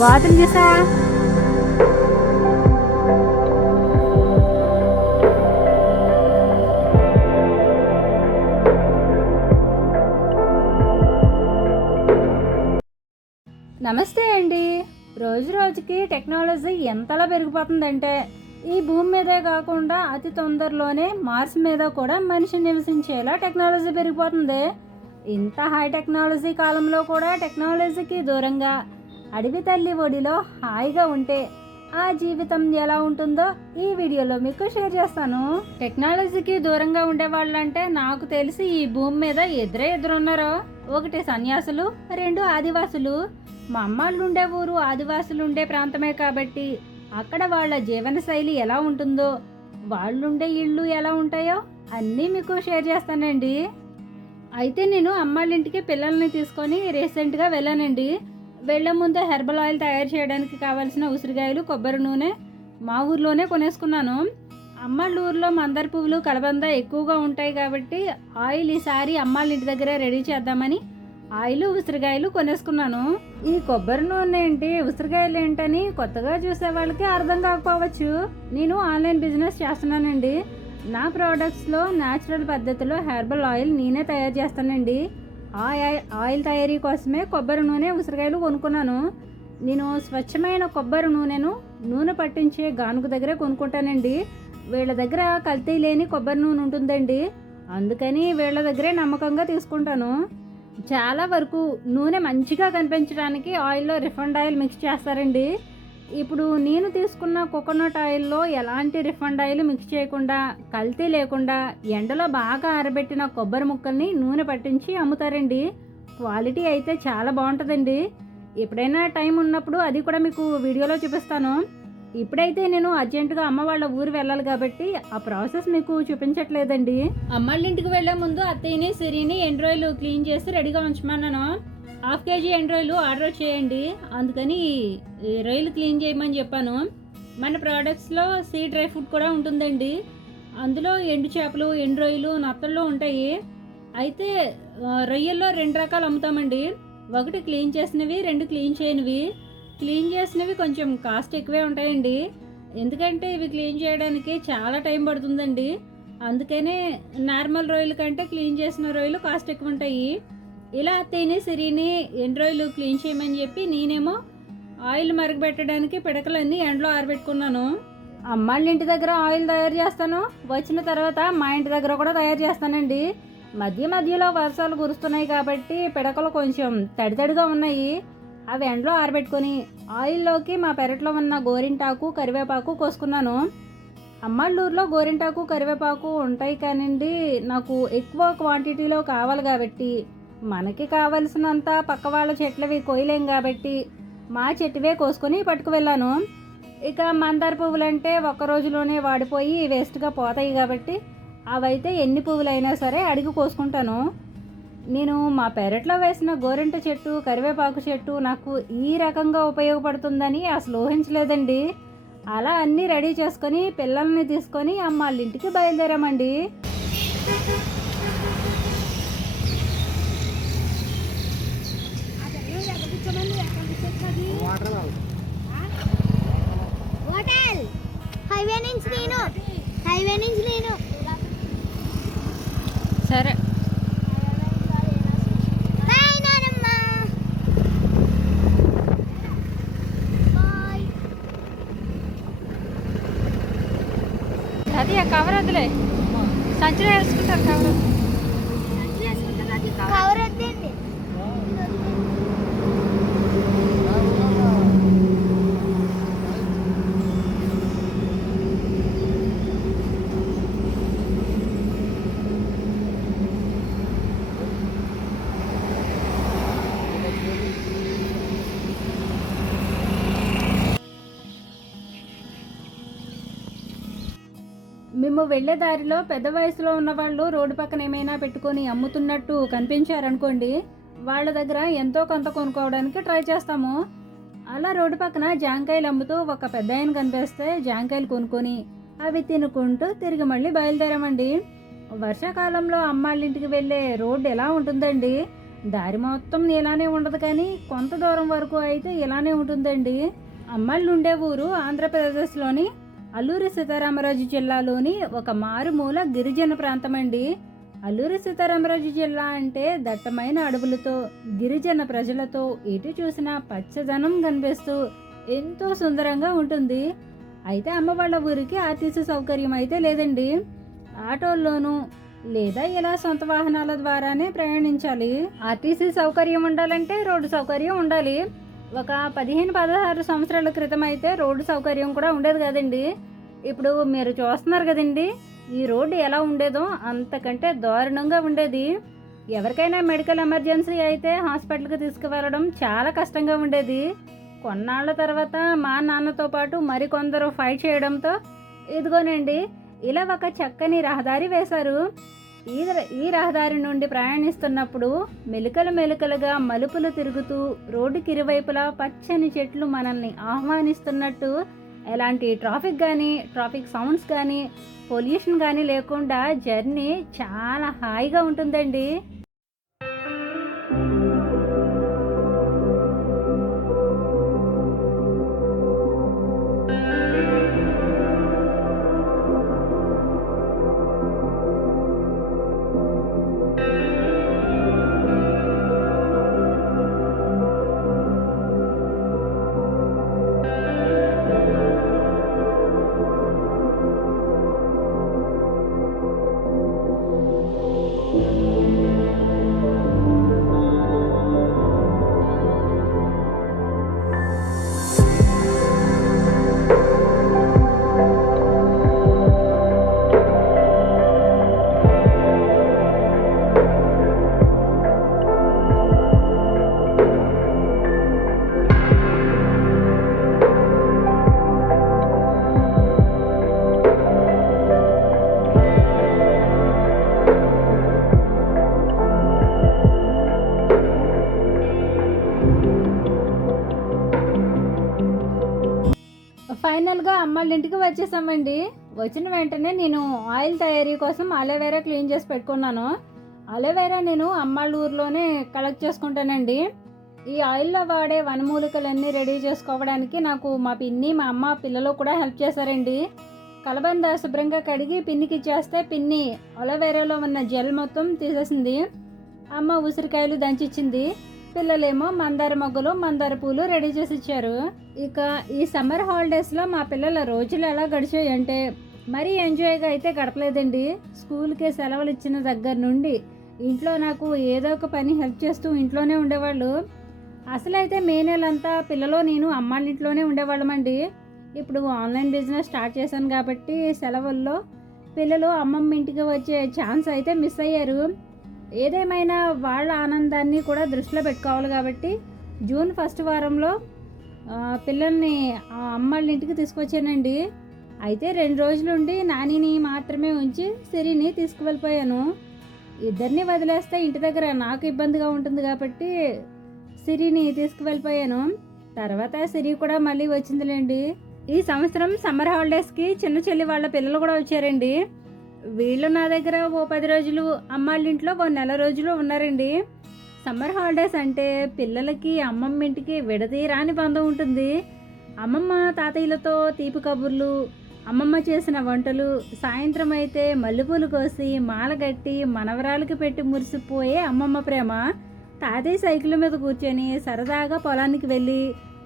బాతులు చూసా నమస్తే అండి. రోజు రోజుకి టెక్నాలజీ ఎంతలా పెరిగిపోతుందంటే ఈ భూమి మీదే కాకుండా అతి తొందరలోనే మార్స్ మీద కూడా మనిషి నివసించేలా టెక్నాలజీ పెరిగిపోతుంది. ఇంత హై టెక్నాలజీ కాలంలో కూడా టెక్నాలజీకి దూరంగా అడవి తల్లి ఒడిలో హాయిగా ఉంటే ఆ జీవితం ఎలా ఉంటుందో ఈ వీడియోలో మీకు షేర్ చేస్తాను. టెక్నాలజీకి దూరంగా ఉండే వాళ్ళంటే నాకు తెలిసి ఈ భూమి మీద ఇద్దరు ఉన్నారు. ఒకటి సన్యాసులు, రెండు ఆదివాసులు. మా అమ్మాళ్ళు ఉండే ఊరు ఆదివాసులు ఉండే ప్రాంతమే కాబట్టి అక్కడ వాళ్ళ జీవన శైలి ఎలా ఉంటుందో, వాళ్ళుండే ఇళ్ళు ఎలా ఉంటాయో అన్నీ మీకు షేర్ చేస్తానండి. అయితే నేను అమ్మాళ్ళ ఇంటికి పిల్లల్ని తీసుకొని రీసెంట్గా వెళ్ళానండి. వెళ్ళే ముందే హెర్బల్ ఆయిల్ తయారు చేయడానికి కావాల్సిన ఉసిరికాయలు, కొబ్బరి నూనె మా ఊర్లోనే కొనేసుకున్నాను. అమ్మాళ్ళ ఊర్లో మందార పువ్వులు, కలబంద ఎక్కువగా ఉంటాయి కాబట్టి ఆయిల్ ఈసారి అమ్మాళ్ళ ఇంటి దగ్గరే రెడీ చేద్దామని ఆయిల్, ఉసిరికాయలు కొనేసుకున్నాను. ఈ కొబ్బరి నూనె ఏంటి, ఉసిరికాయలు ఏంటని కొత్తగా చూసే వాళ్ళకి అర్థం కాకపోవచ్చు. నేను ఆన్లైన్ బిజినెస్ చేస్తున్నానండి. నా ప్రోడక్ట్స్లో న్యాచురల్ పద్ధతిలో హెర్బల్ ఆయిల్ నేనే తయారు చేస్తానండి. ఆ ఆయిల్ తయారీ కోసమే కొబ్బరి నూనె, ఉసిరికాయలు కొనుక్కున్నాను. నేను స్వచ్ఛమైన కొబ్బరి నూనెను నూనె పట్టించే గానుగ దగ్గరే కొనుక్కుంటానండి. వీళ్ళ దగ్గర కల్తీ లేని కొబ్బరి నూనె ఉంటుందండి. అందుకని వీళ్ళ దగ్గరే నమ్మకంగా తీసుకుంటాను. చాలా వరకు నూనె మంచిగా కనిపించడానికి ఆయిల్లో రిఫైండ్ ఆయిల్ మిక్స్ చేస్తారండి. ఇప్పుడు నేను తీసుకున్న కోకోనట్ ఆయిల్లో ఎలాంటి రిఫైండ్ ఆయిల్ మిక్స్ చేయకుండా, కల్తీ లేకుండా ఎండలో బాగా ఆరబెట్టిన కొబ్బరి ముక్కల్ని నూనె పట్టించి అమ్ముతారండి. క్వాలిటీ అయితే చాలా బాగుంటుందండి. ఎప్పుడైనా టైం ఉన్నప్పుడు అది కూడా మీకు వీడియోలో చూపిస్తాను. ఇప్పుడైతే నేను అర్జెంటుగా అమ్మ వాళ్ళ ఊరు వెళ్ళాలి కాబట్టి ఆ ప్రాసెస్ మీకు చూపించట్లేదండి. అమ్మాళ్ళ ఇంటికి వెళ్లే ముందు అత్తయ్యని, సిరిని ఎండు రొయ్యలు క్లీన్ చేసి రెడీగా ఉంచమన్నాను. 1/2 kg ఎండు రొయ్యలు ఆర్డర్ చేయండి, అందుకని రొయ్యలు క్లీన్ చేయమని చెప్పాను. మన ప్రోడక్ట్స్లో సీ డ్రై ఫ్రూట్ కూడా ఉంటుందండి. అందులో ఎండు చేపలు, ఎండు రొయ్యలు, నత్తళ్ళు ఉంటాయి. అయితే రొయ్యల్లో 2 రకాలు అమ్ముతామండి. ఒకటి క్లీన్ చేసినవి, 2 క్లీన్ చేయనివి. క్లీన్ చేసినవి కొంచెం కాస్ట్ ఎక్కువే ఉంటాయండి. ఎందుకంటే ఇవి క్లీన్ చేయడానికి చాలా టైం పడుతుందండి. అందుకనే నార్మల్ రొయ్యల కంటే క్లీన్ చేసిన రొయ్యలు కాస్ట్ ఎక్కువ ఉంటాయి. ఇలా అత్తయ్యని, సిరిని ఎండు రొయ్యలు క్లీన్ చేయమని చెప్పి నేనేమో ఆయిల్ మరగబెట్టడానికి పిడకలన్నీ ఎండలో ఆరబెట్టుకున్నాను. అమ్మాళ్ళ ఇంటి దగ్గర ఆయిల్ తయారు చేస్తాను, వచ్చిన తర్వాత మా ఇంటి దగ్గర కూడా తయారు చేస్తానండి. మధ్యలో వర్షాలు కురుస్తున్నాయి కాబట్టి పిడకలు కొంచెం తడితడిగా ఉన్నాయి. అవి ఎండలో ఆరబెట్టుకొని ఆయిల్లోకి మా పెరట్లో ఉన్న గోరింటాకు, కరివేపాకు కోసుకున్నాను. అమ్మాళ్ళూరులో గోరింటాకు, కరివేపాకు ఉంటాయి కానివ్వండి, నాకు ఎక్కువ క్వాంటిటీలో కావాలి కాబట్టి మనకి కావలసినంత పక్క వాళ్ళ చెట్లవి కోయలేం కాబట్టి మా చెట్టువే కోసుకొని పట్టుకు వెళ్ళాను. ఇక మందార పువ్వులంటే ఒక్క రోజులోనే వాడిపోయి వేస్ట్గా పోతాయి కాబట్టి అవైతే ఎన్ని పువ్వులైనా సరే అడిగి కోసుకుంటాను. నేను మా పెరట్లో వేసిన గోరింట చెట్టు, కరివేపాకు చెట్టు నాకు ఈ రకంగా ఉపయోగపడుతుందని అసలు ఊహించలేదండి. అలా అన్నీ రెడీ చేసుకొని పిల్లల్ని తీసుకొని అమ్మాళ్ళ ఇంటికి బయలుదేరామండి. హైవే నుంచి నేను సరే అది ఆ కవర్ వద్దులే, సంచిలో వేసుకుంటారు కవర్. మేము వెళ్ళే దారిలో పెద్ద వయసులో ఉన్న వాళ్ళు రోడ్డు పక్కన ఏమైనా పెట్టుకొని అమ్ముతున్నట్టు కనిపించారనుకోండి, వాళ్ళ దగ్గర ఎంతో కొంత కొనుక్కోవడానికి ట్రై చేస్తాము. అలా రోడ్డు పక్కన జాంకాయలు అమ్ముతూ ఒక పెద్ద ఆయన కనిపిస్తే జాంకాయలు కొనుక్కొని అవి తినుకుంటూ తిరిగి మళ్ళీ బయలుదేరామండి. వర్షాకాలంలో అమ్మాళ్ళింటికి వెళ్ళే రోడ్డు ఎలా ఉంటుందండి? దారి మొత్తం ఇలానే ఉండదు, కానీ కొంత దూరం వరకు అయితే ఇలానే ఉంటుందండి. అమ్మాళ్ళు ఉండే ఊరు ఆంధ్రప్రదేశ్లోని అల్లూరి సీతారామరాజు జిల్లాలోని ఒక మారుమూల గిరిజన ప్రాంతం అండి. అల్లూరి సీతారామరాజు జిల్లా అంటే దట్టమైన అడవులతో, గిరిజన ప్రజలతో ఎటు చూసినా పచ్చదనం కనిపిస్తూ ఎంతో సుందరంగా ఉంటుంది. అయితే అమ్మ వాళ్ళ ఊరికి ఆర్టీసీ సౌకర్యం అయితే లేదండి. ఆటోల్లోనూ లేదా ఇలా సొంత వాహనాల ద్వారానే ప్రయాణించాలి. ఆర్టీసీ సౌకర్యం ఉండాలంటే రోడ్డు సౌకర్యం ఉండాలి. ఒక 15-16 సంవత్సరాల క్రితం అయితే రోడ్డు సౌకర్యం కూడా ఉండేది కదండి. ఇప్పుడు మీరు చూస్తున్నారు కదండి, ఈ రోడ్డు ఎలా ఉండేదో అంతకంటే దారుణంగా ఉండేది. ఎవరికైనా మెడికల్ ఎమర్జెన్సీ అయితే హాస్పిటల్కి తీసుకువెళ్ళడం చాలా కష్టంగా ఉండేది. కొన్నాళ్ళ తర్వాత మా నాన్నతో పాటు మరికొందరు ఫైట్ చేయడంతో ఇదిగోనండి ఇలా ఒక చక్కని రహదారి వేశారు. ఈ రహదారి నుండి ప్రయాణిస్తున్నప్పుడు మెలికలుగా మలుపులు తిరుగుతూ రోడ్డుకి ఇరువైపులా పచ్చని చెట్లు మనల్ని ఆహ్వానిస్తున్నట్టు, ఎలాంటి ట్రాఫిక్ సౌండ్స్ కానీ పొల్యూషన్ కానీ లేకుండా జర్నీ చాలా హాయిగా ఉంటుందండి. ఫైనల్గా అమ్మాళ్ళ ఇంటికి వచ్చేసామండి. వచ్చిన వెంటనే నేను ఆయిల్ తయారీ కోసం అలోవెరా క్లీన్ చేసి పెట్టుకున్నాను. అలోవెరా నేను అమ్మాళ్ళ ఊర్లోనే కలెక్ట్ చేసుకుంటానండి. ఈ ఆయిల్లో వాడే వనమూలికలన్నీ రెడీ చేసుకోవడానికి నాకు మా పిన్ని, మా అమ్మ, పిల్లలు కూడా హెల్ప్ చేశారండి. కలబంద శుభ్రంగా కడిగి పిన్నికి ఇచ్చేస్తే పిన్ని అలోవెరాలో ఉన్న జెల్ మొత్తం తీసేసింది. అమ్మ ఉసిరికాయలు దంచిచ్చింది. పిల్లలేమో మందార మొగ్గలు, మందార పూలు రెడీ చేసి ఇచ్చారు. ఇక ఈ సమ్మర్ హాలిడేస్లో మా పిల్లల రోజులు ఎలా గడిచాయంటే మరీ ఎంజాయ్గా అయితే గడపలేదండి. స్కూల్కి సెలవులు ఇచ్చిన దగ్గర నుండి ఇంట్లో నాకు ఏదో ఒక పని హెల్ప్ చేస్తూ ఇంట్లోనే ఉండేవాళ్ళు. అసలైతే మే నెలంతా పిల్లలు నేను అమ్మాళ్ళ ఇంట్లోనే ఉండేవాళ్ళమండి. ఇప్పుడు ఆన్లైన్ బిజినెస్ స్టార్ట్ చేశాను కాబట్టి సెలవుల్లో పిల్లలు అమ్మమ్మ ఇంటికి వచ్చే ఛాన్స్ అయితే మిస్ అయ్యారు. ఏదేమైనా వాళ్ళ ఆనందాన్ని కూడా దృష్టిలో పెట్టుకోవాలి కాబట్టి జూన్ 1st వారంలో పిల్లల్ని అమ్మాళ్ళ ఇంటికి తీసుకొచ్చానండి. అయితే 2 రోజులుండి నానిని మాత్రమే ఉంచి సిరిని తీసుకువెళ్ళిపోయాను. ఇద్దరిని వదిలేస్తే ఇంటి దగ్గర నాకు ఇబ్బందిగా ఉంటుంది కాబట్టి సిరిని తీసుకువెళ్ళిపోయాను. తర్వాత సిరి కూడా మళ్ళీ వచ్చిందిలేండి. ఈ సంవత్సరం సమ్మర్ హాలిడేస్కి చిన్న చెల్లి వాళ్ళ పిల్లలు కూడా వచ్చారండి. వీళ్ళు నా దగ్గర ఓ 10 రోజులు, అమ్మాళ్ళ ఇంట్లో ఓ నెల రోజులు ఉన్నారండి. సమ్మర్ హాలిడేస్ అంటే పిల్లలకి అమ్మమ్మ ఇంటికి విడదీరాని బంధం ఉంటుంది. అమ్మమ్మ తాతయ్యలతో తీపి కబుర్లు, అమ్మమ్మ చేసిన వంటలు, సాయంత్రం అయితే మల్లెపూలు కోసి మాలగట్టి మనవరాలకి పెట్టి మురిసిపోయే అమ్మమ్మ ప్రేమ, తాతయ్య సైకిల్ మీద కూర్చొని సరదాగా పొలానికి వెళ్ళి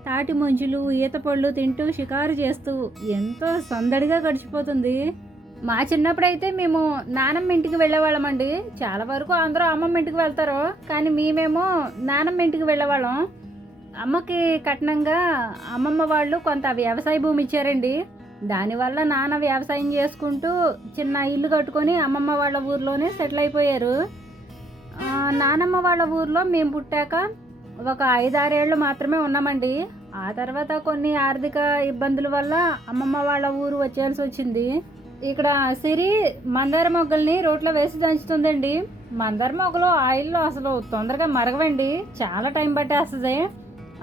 తాటి మంచులు, ఈత పళ్ళు తింటూ షికారు చేస్తూ ఎంతో సందడిగా గడిచిపోతుంది. మా చిన్నప్పుడైతే మేము నానమ్మ ఇంటికి వెళ్ళేవాళ్ళమండి. చాలా వరకు అందరూ అమ్మమ్మ ఇంటికి వెళ్తారు, కానీ మేమేమో నానమ్మ ఇంటికి వెళ్ళేవాళ్ళం. అమ్మకి కట్నంగా అమ్మమ్మ వాళ్ళు కొంత వ్యవసాయ భూమి ఇచ్చారండి. దానివల్ల నాన్న వ్యవసాయం చేసుకుంటూ చిన్న ఇల్లు కట్టుకొని అమ్మమ్మ వాళ్ళ ఊర్లోనే సెటిల్ అయిపోయారు. నానమ్మ వాళ్ళ ఊర్లో మేము పుట్టాక ఒక 5-6 ఏళ్ళు మాత్రమే ఉన్నామండి. ఆ తర్వాత కొన్ని ఆర్థిక ఇబ్బందుల వల్ల అమ్మమ్మ వాళ్ళ ఊరు వచ్చేయాల్సి వచ్చింది. ఇక్కడ సిరి మందార మొగ్గల్ని రోట్లో వేసి దంచుతుందండి. మందార మొగ్గలు ఆయిల్లో అసలు తొందరగా మరగవండి, చాలా టైం పట్టేస్తుంది.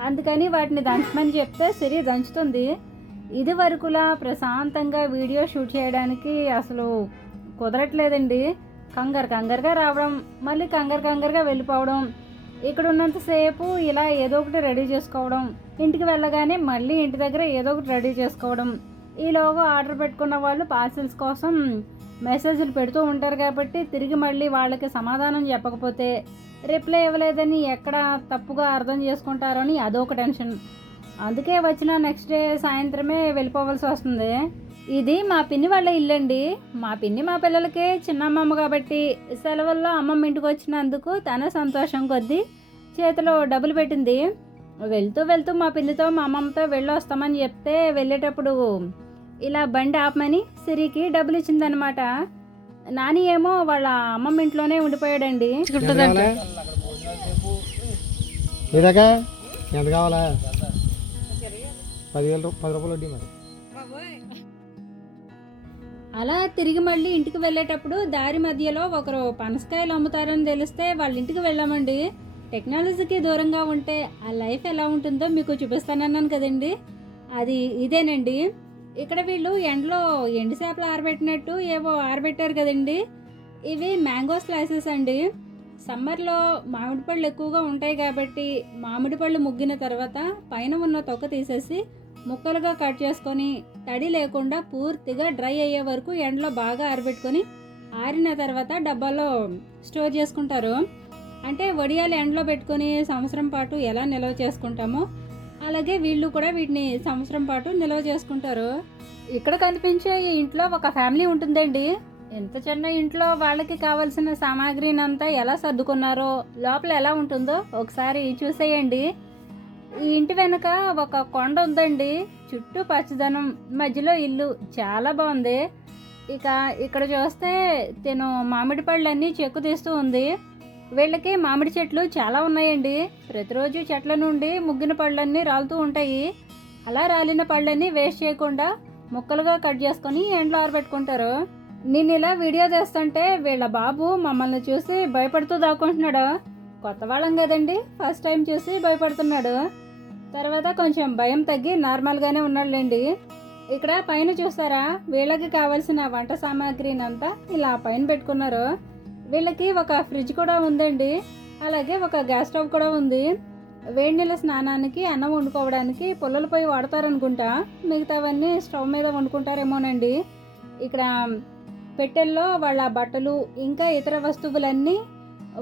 అందుకని వాటిని దంచమని చెప్తే సిరి దంచుతుంది. ఇది వరకులా ప్రశాంతంగా వీడియో షూట్ చేయడానికి అసలు కుదరట్లేదండి. కంగారుగా రావడం, మళ్ళీ కంగారుగా వెళ్ళిపోవడం, ఇక్కడ ఉన్నంతసేపు ఇలా ఏదో ఒకటి రెడీ చేసుకోవడం, ఇంటికి వెళ్ళగానే మళ్ళీ ఇంటి దగ్గర ఏదో ఒకటి రెడీ చేసుకోవడం. ఈలోగా ఆర్డర్ పెట్టుకున్న వాళ్ళు పార్సిల్స్ కోసం మెసేజ్లు పెడుతూ ఉంటారు కాబట్టి తిరిగి మళ్ళీ వాళ్ళకి సమాధానం చెప్పకపోతే రిప్లై ఇవ్వలేదని ఎక్కడ తప్పుగా అర్థం చేసుకుంటారని అదొక టెన్షన్. అందుకే వచ్చిన నెక్స్ట్ డే సాయంత్రమే వెళ్ళిపోవాల్సి వస్తుంది. ఇది మా పిన్ని వాళ్ళ ఇల్లండి. మా పిన్ని మా పిల్లలకి చిన్నమ్మమ్మ కాబట్టి సెలవుల్లో అమ్మమ్మ ఇంటికి వచ్చినందుకు తన సంతోషం కొద్దీ చేతిలో డబ్బులు పెట్టింది. వెళ్తూ మా పిన్నితో మా అమ్మమ్మతో వెళ్ళి వస్తామని చెప్తే వెళ్ళేటప్పుడు ఇలా బండి ఆపమని సిరికి డబ్బులు ఇచ్చిందనమాట. నాని ఏమో వాళ్ళ అమ్మమ్మ ఇంట్లోనే ఉండిపోయాడండి. ఎంత కావాలా? 10 రూపాయలు వడ్డీ మరి. అలా తిరిగి మళ్ళీ ఇంటికి వెళ్ళేటప్పుడు దారి మధ్యలో ఒకరు పనసకాయలు అమ్ముతారని తెలిస్తే వాళ్ళ ఇంటికి వెళ్ళామండి. టెక్నాలజీకి దూరంగా ఉంటే ఆ లైఫ్ ఎలా ఉంటుందో మీకు చూపిస్తానన్నాను కదండి, అది ఇదేనండి. ఇక్కడ వీళ్ళు ఎండలో ఎండు చేపలు ఆరబెట్టినట్టు ఏవో ఆరబెట్టారు కదండి. ఇవి మ్యాంగో స్లైసెస్ అండి. సమ్మర్లో మామిడి పళ్ళు ఎక్కువగా ఉంటాయి కాబట్టి మామిడి పళ్ళు ముగ్గిన తర్వాత పైన ఉన్న తొక్క తీసేసి ముక్కలుగా కట్ చేసుకొని తడి లేకుండా పూర్తిగా డ్రై అయ్యే వరకు ఎండలో బాగా ఆరబెట్టుకొని ఆరిన తర్వాత డబ్బాలో స్టోర్ చేసుకుంటారు. అంటే వడియాలు ఎండలో పెట్టుకొని సంవత్సరం పాటు ఎలా నిల్వ చేసుకుంటామో అలాగే వీళ్ళు కూడా వీటిని సంవత్సరం పాటు నిల్వ చేసుకుంటారు. ఇక్కడ కనిపించే ఈ ఇంట్లో ఒక ఫ్యామిలీ ఉంటుందండి. ఎంత చిన్న ఇంట్లో వాళ్ళకి కావాల్సిన సామాగ్రినంతా ఎలా సర్దుకున్నారో లోపల ఎలా ఉంటుందో ఒకసారి చూసేయండి. ఈ ఇంటి వెనుక ఒక కొండ ఉందండి, చుట్టూ పచ్చదనం, మధ్యలో ఇల్లు, చాలా బాగుంది. ఇక ఇక్కడ చూస్తే తిను మామిడి పళ్ళన్నీ చెక్కు తీస్తూ ఉంది. వీళ్ళకి మామిడి చెట్లు చాలా ఉన్నాయండి. ప్రతిరోజు చెట్ల నుండి ముగ్గిన పళ్ళన్నీ రాలుతూ ఉంటాయి. అలా రాలిన పళ్ళన్నీ వేస్ట్ చేయకుండా ముక్కలుగా కట్ చేసుకొని ఎండలో ఆరబెట్టుకుంటారు. నేను ఇలా వీడియో చేస్తుంటే వీళ్ళ బాబు మమ్మల్ని చూసి భయపడుతూ దాక్కుంటున్నాడు. కొత్త వాళ్ళం కదండి, ఫస్ట్ టైం చూసి భయపడుతున్నాడు. తర్వాత కొంచెం భయం తగ్గి నార్మల్గానే ఉన్నాడులేండి. ఇక్కడ పైన చూస్తారా, వీళ్ళకి కావాల్సిన వంట సామాగ్రినంతా ఇలా పైన పెట్టుకున్నారు. వీళ్ళకి ఒక ఫ్రిడ్జ్ కూడా ఉందండి, అలాగే ఒక గ్యాస్ స్టవ్ కూడా ఉంది. వేడి నీళ్ళ స్నానానికి, అన్నం వండుకోవడానికి పుల్లల పొయ్యి వాడతారనుకుంటా, మిగతావన్నీ స్టవ్ మీద వండుకుంటారేమోనండి. ఇక్కడ పెట్టెల్లో వాళ్ళ బట్టలు ఇంకా ఇతర వస్తువులన్నీ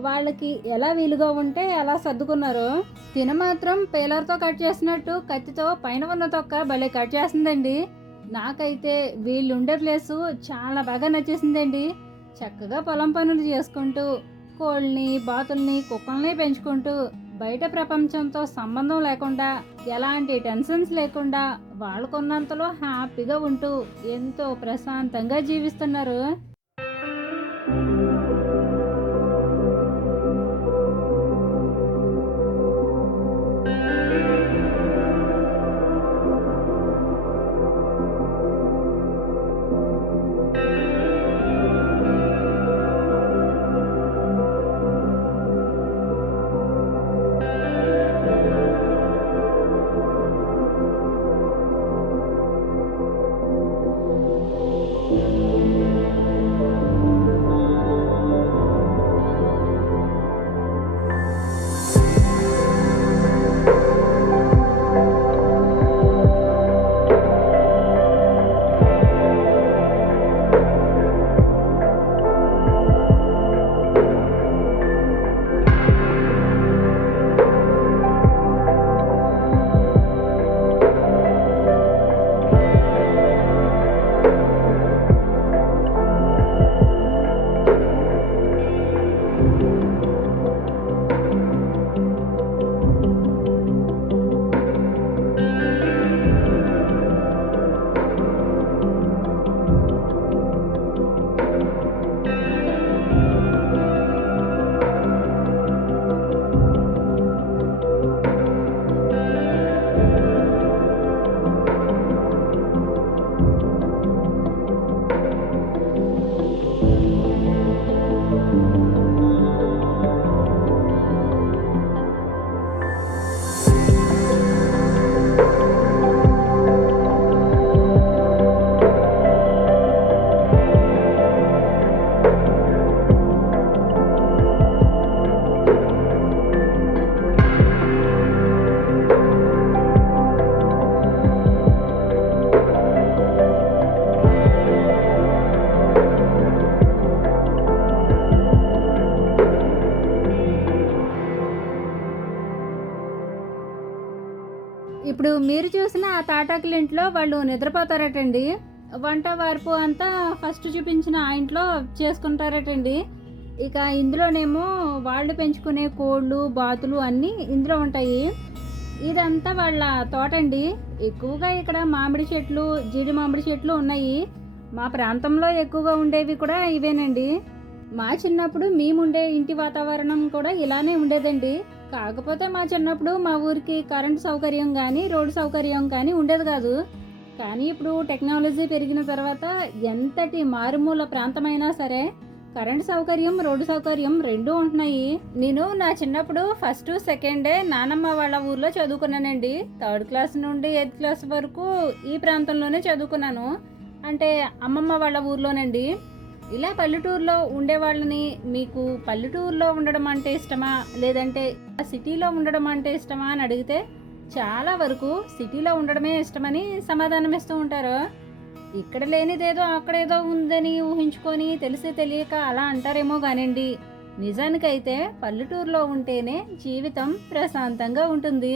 వాళ్ళకి ఎలా వీలుగా ఉంటే అలా సర్దుకున్నారు. తిన మాత్రం పేలర్తో కట్ చేసినట్టు కత్తితో పైన ఉన్న తొక్క భలే కట్ చేసిందండి. నాకైతే వీళ్ళుండే ప్లేసు చాలా బాగా నచ్చేసిందండి. చక్కగా పొలం పనులు చేసుకుంటూ కోళ్ళని, బాతుల్ని, కుక్కల్ని పెంచుకుంటూ బయట ప్రపంచంతో సంబంధం లేకుండా, ఎలాంటి టెన్షన్స్ లేకుండా వాళ్ళకున్నంతలో హ్యాపీగా ఉంటూ ఎంతో ప్రశాంతంగా జీవిస్తున్నారు. ఇప్పుడు మీరు చూసిన ఆ తాటాకుల ఇంట్లో వాళ్ళు నిద్రపోతారటండి. వంట వార్పు అంతా ఫస్ట్ చూపించిన ఆ ఇంట్లో చేసుకుంటారటండి. ఇక ఇందులోనేమో వాళ్ళు పెంచుకునే కోళ్ళు, బాతులు అన్నీ ఇందులో ఉంటాయి. ఇదంతా వాళ్ళ తోటండి. ఎక్కువగా ఇక్కడ మామిడి చెట్లు, జీడి మామిడి చెట్లు ఉన్నాయి. మా ప్రాంతంలో ఎక్కువగా ఉండేవి కూడా ఇవేనండి. మా చిన్నప్పుడు మేముండే ఇంటి వాతావరణం కూడా ఇలానే ఉండేదండి. కాకపోతే మా చిన్నప్పుడు మా ఊరికి కరెంటు సౌకర్యం కానీ, రోడ్డు సౌకర్యం కానీ ఉండేది కాదు. కానీ ఇప్పుడు టెక్నాలజీ పెరిగిన తర్వాత ఎంతటి మారుమూల ప్రాంతమైనా సరే కరెంటు సౌకర్యం, రోడ్డు సౌకర్యం రెండూ ఉంటున్నాయి. నేను నా చిన్నప్పుడు ఫస్ట్, సెకండే నానమ్మ వాళ్ళ ఊర్లో చదువుకున్నానండి. 3rd క్లాస్ నుండి 8th క్లాస్ వరకు ఈ ప్రాంతంలోనే చదువుకున్నాను. అంటే అమ్మమ్మ వాళ్ళ ఊర్లోనండి. ఇలా పల్లెటూరులో ఉండేవాళ్ళని, మీకు పల్లెటూరులో ఉండడం అంటే ఇష్టమా లేదంటే సిటీలో ఉండడం అంటే ఇష్టమా అని అడిగితే చాలా వరకు సిటీలో ఉండడమే ఇష్టమని సమాధానం ఇస్తూ ఉంటారు. ఇక్కడ లేనిదేదో అక్కడేదో ఉందని ఊహించుకొని తెలిసి తెలియక అలా అంటారేమో కానివ్వండి, నిజానికైతే పల్లెటూరులో ఉంటేనే జీవితం ప్రశాంతంగా ఉంటుంది.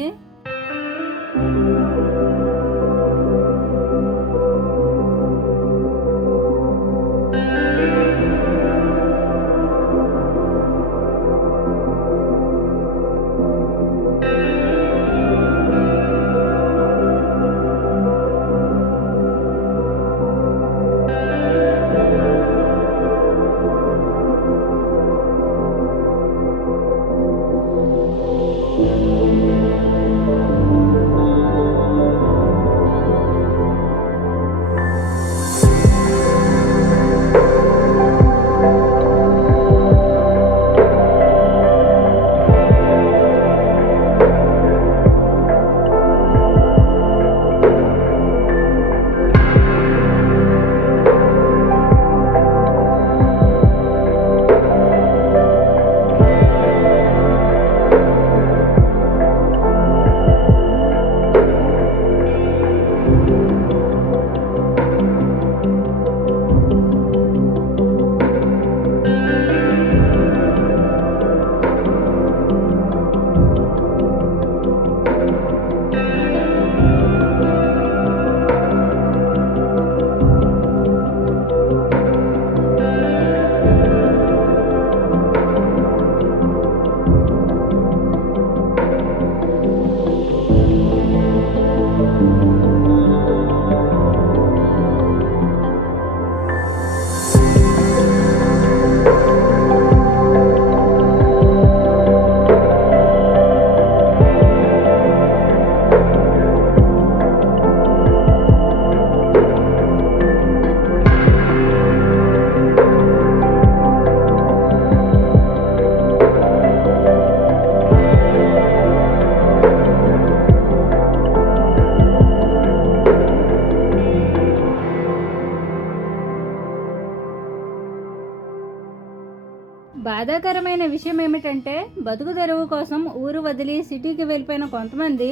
బాధాకరమైన విషయం ఏమిటంటే, బతుకు తెరువు కోసం ఊరు వదిలి సిటీకి వెళ్ళిపోయిన కొంతమంది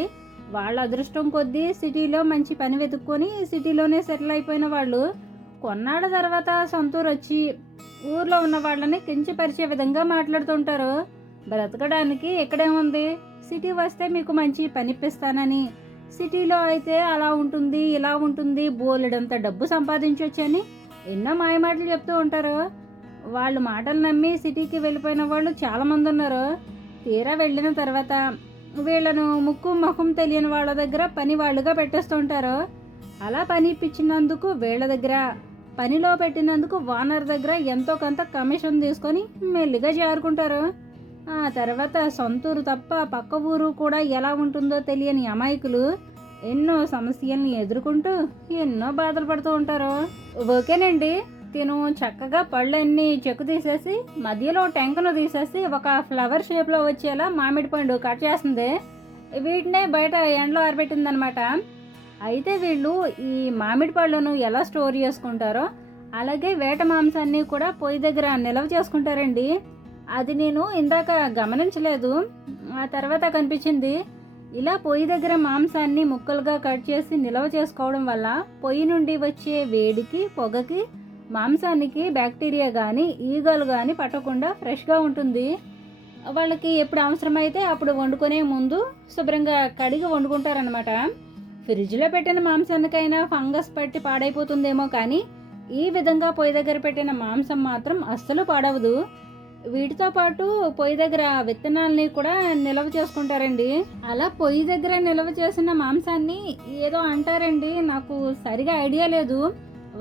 వాళ్ళ అదృష్టం కొద్దీ సిటీలో మంచి పని వెతుక్కొని సిటీలోనే సెటిల్ అయిపోయిన వాళ్ళు కొన్నాళ్ళ తర్వాత సొంతూరు వచ్చి ఊర్లో ఉన్న వాళ్ళని కించపరిచే విధంగా మాట్లాడుతుంటారు. బ్రతకడానికి ఇక్కడే ఉంది, సిటీ వస్తే మీకు మంచి పని ఇప్పిస్తానని, సిటీలో అయితే అలా ఉంటుంది ఇలా ఉంటుంది, బోలెడంత డబ్బు సంపాదించవచ్చని ఎన్నో మాయమాటలు చెప్తూ ఉంటారు. వాళ్ళు మాటలు నమ్మి సిటీకి వెళ్ళిపోయిన వాళ్ళు చాలామంది ఉన్నారు. తీరా వెళ్ళిన తర్వాత వీళ్ళను ముక్కు ముఖం తెలియని వాళ్ళ దగ్గర పని వాళ్ళుగా పెట్టేస్తుంటారు. అలా పని ఇప్పించినందుకు వీళ్ళ దగ్గర, పనిలో పెట్టినందుకు ఓనర్ దగ్గర ఎంతో కొంత కమిషన్ తీసుకొని మెల్లిగా చేరుకుంటారు. ఆ తర్వాత సొంతూరు తప్ప పక్క ఊరు కూడా ఎలా ఉంటుందో తెలియని అమాయకులు ఎన్నో సమస్యల్ని ఎదుర్కొంటూ ఎన్నో బాధలు పడుతూ ఉంటారు. ఓకేనండి, తిను చక్కగా పళ్ళన్నీ చెక్కు తీసేసి మధ్యలో టెంకను తీసేసి ఒక ఫ్లవర్ షేప్లో వచ్చేలా మామిడి పండు కట్ చేస్తుంది. వీటినే బయట ఎండలో ఆరబెట్టిందనమాట. అయితే వీళ్ళు ఈ మామిడి పళ్ళను ఎలా స్టోర్ చేసుకుంటారో అలాగే వేట మాంసాన్ని కూడా పొయ్యి దగ్గర నిల్వ చేసుకుంటారండి. అది నేను ఇందాక గమనించలేదు, ఆ తర్వాత కనిపించింది. ఇలా పొయ్యి దగ్గర మాంసాన్ని ముక్కలుగా కట్ చేసి నిల్వ చేసుకోవడం వల్ల పొయ్యి నుండి వచ్చే వేడికి, పొగకి మాంసానికి బ్యాక్టీరియా కానీ ఈగలు కానీ పట్టకుండా ఫ్రెష్గా ఉంటుంది. వాళ్ళకి ఎప్పుడు అవసరమైతే అప్పుడు వండుకునే ముందు శుభ్రంగా కడిగి వండుకుంటారనమాట. ఫ్రిడ్జ్లో పెట్టిన మాంసానికైనా ఫంగస్ పట్టి పాడైపోతుందేమో కానీ ఈ విధంగా పొయ్యి దగ్గర పెట్టిన మాంసం మాత్రం అస్సలు పాడవదు. వీటితో పాటు పొయ్యి దగ్గర విత్తనాలని కూడా నిల్వ చేసుకుంటారండి. అలా పొయ్యి దగ్గర నిల్వ చేసిన మాంసాన్ని ఏదో అంటారండి, నాకు సరిగా ఐడియా లేదు.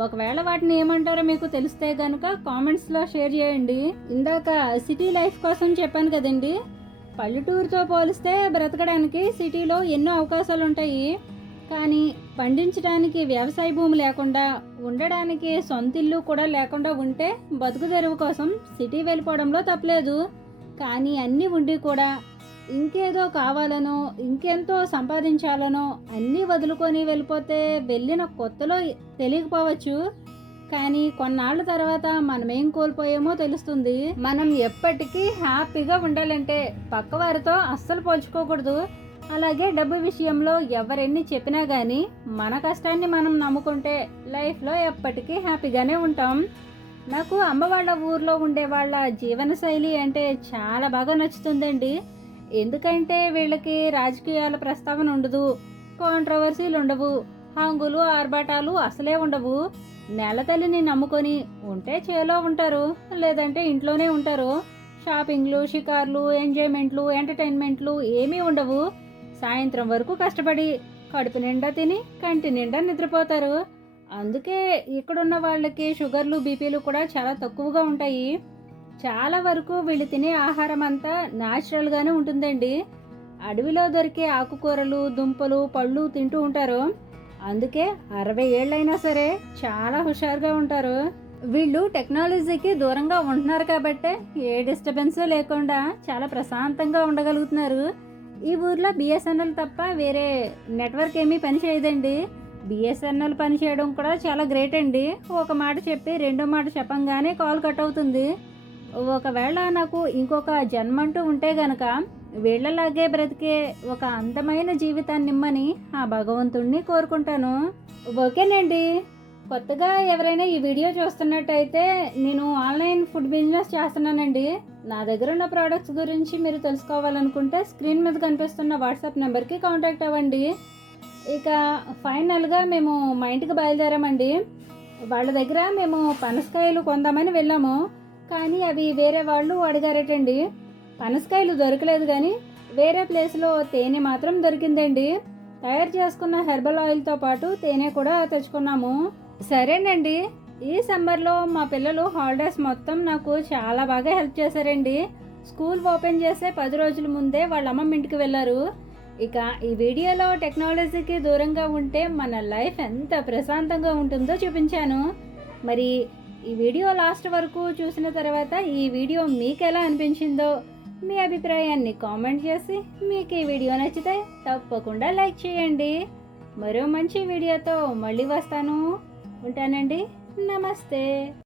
ఒకవేళ వాటిని ఏమంటారో మీకు తెలిస్తే కనుక కామెంట్స్లో షేర్ చేయండి. ఇందాక సిటీ లైఫ్ కోసం చెప్పాను కదండి, పల్లెటూరుతో పోలిస్తే బ్రతకడానికి సిటీలో ఎన్నో అవకాశాలు ఉంటాయి. కానీ పండించడానికి వ్యవసాయ భూమి లేకుండా, ఉండడానికి సొంత ఇల్లు కూడా లేకుండా ఉంటే బతుకు తెరువు కోసం సిటీ వెళ్ళిపోవడంలో తప్పలేదు. కానీ అన్నీ ఉండి కూడా ఇంకేదో కావాలనో ఇంకెంతో సంపాదించాలనో అన్నీ వదులుకొని వెళ్ళిపోతే వెళ్ళిన కొత్తలో తెలియకపోవచ్చు, కానీ కొన్నాళ్ళ తర్వాత మనమేం కోల్పోయామో తెలుస్తుంది. మనం ఎప్పటికీ హ్యాపీగా ఉండాలంటే పక్కవారితో అస్సలు పోల్చుకోకూడదు. అలాగే డబ్బు విషయంలో ఎవరెన్ని చెప్పినా కానీ మన కష్టాన్ని మనం నమ్ముకుంటే లైఫ్లో ఎప్పటికీ హ్యాపీగానే ఉంటాం. నాకు అమ్మ వాళ్ళ ఊర్లో ఉండే వాళ్ళ జీవనశైలి అంటే చాలా బాగా నచ్చుతుందండి. ఎందుకంటే వీళ్ళకి రాజకీయాల ప్రస్తావన ఉండదు, కాంట్రవర్సీలు ఉండవు, హంగులు ఆర్భాటాలు అసలే ఉండవు. నెల తల్లిని నమ్ముకొని ఉంటే చేలో ఉంటారు, లేదంటే ఇంట్లోనే ఉంటారు. షాపింగ్లు, షికార్లు, ఎంజాయ్మెంట్లు, ఎంటర్టైన్మెంట్లు ఏమీ ఉండవు. సాయంత్రం వరకు కష్టపడి కడుపు నిండా తిని కంటి నిండా నిద్రపోతారు. అందుకే ఇక్కడున్న వాళ్ళకి షుగర్లు, బీపీలు కూడా చాలా తక్కువగా ఉంటాయి. చాలా వరకు వీళ్ళు తినే ఆహారం అంతా న్యాచురల్గానే ఉంటుందండి. అడవిలో దొరికే ఆకుకూరలు, దుంపలు, పళ్ళు తింటూ ఉంటారు. అందుకే 60 ఏళ్ళైనా సరే చాలా హుషారుగా ఉంటారు. వీళ్ళు టెక్నాలజీకి దూరంగా ఉంటున్నారు కాబట్టే ఏ డిస్టర్బెన్స్ లేకుండా చాలా ప్రశాంతంగా ఉండగలుగుతున్నారు. ఈ ఊర్లో బిఎస్ఎన్ఎల్ తప్ప వేరే నెట్వర్క్ ఏమీ పనిచేయదండి. బిఎస్ఎన్ఎల్ పనిచేయడం కూడా చాలా గ్రేట్ అండి. ఒక మాట చెప్పి రెండో మాట చెప్పంగానే కాల్ కట్ అవుతుంది. ఒకవేళ నాకు ఇంకొక జన్మంటూ ఉంటే గనక వీళ్ళలాగే బ్రతికే ఒక అందమైన జీవితాన్ని ఇమ్మని ఆ భగవంతుణ్ణి కోరుకుంటాను. ఓకేనండి. కొత్తగా ఎవరైనా ఈ వీడియో చూస్తున్నట్టయితే నేను ఆన్లైన్ ఫుడ్ బిజినెస్ చేస్తున్నానండి. నా దగ్గర ఉన్న ప్రోడక్ట్స్ గురించి మీరు తెలుసుకోవాలనుకుంటే స్క్రీన్ మీద కనిపిస్తున్న వాట్సాప్ నెంబర్కి కాంటాక్ట్ అవ్వండి. ఇక ఫైనల్గా మేము మా ఇంటికి బయలుదేరామండి. వాళ్ళ దగ్గర మేము పనసకాయలు కొందామని వెళ్ళాము, కానీ అవి వేరే వాళ్ళు అడిగారటండి. పనసకాయలు దొరకలేదు, కానీ వేరే ప్లేస్లో తేనె మాత్రం దొరికిందండి. తయారు చేసుకున్న హెర్బల్ ఆయిల్తో పాటు తేనె కూడా తెచ్చుకున్నాము. సరేనండి. ఈ సమ్మర్లో మా పిల్లలు హాలిడేస్ మొత్తం నాకు చాలా బాగా హెల్ప్ చేశారండి. స్కూల్ ఓపెన్ చేసే 10 రోజుల ముందే వాళ్ళ అమ్మమ్మ ఇంటికి వెళ్ళారు. ఇక ఈ వీడియోలో టెక్నాలజీకి దూరంగా ఉంటే మన లైఫ్ ఎంత ప్రశాంతంగా ఉంటుందో చూపించాను. మరి ఈ వీడియో లాస్ట్ వరకు చూసిన తర్వాత ఈ వీడియో మీకు ఎలా అనిపించిందో మీ అభిప్రాయాన్ని కామెంట్ చేసి, మీకు ఈ వీడియో నచ్చితే తప్పకుండా లైక్ చేయండి. మరో మంచి వీడియోతో మళ్ళీ వస్తాను. ఉంటానండి. నమస్తే.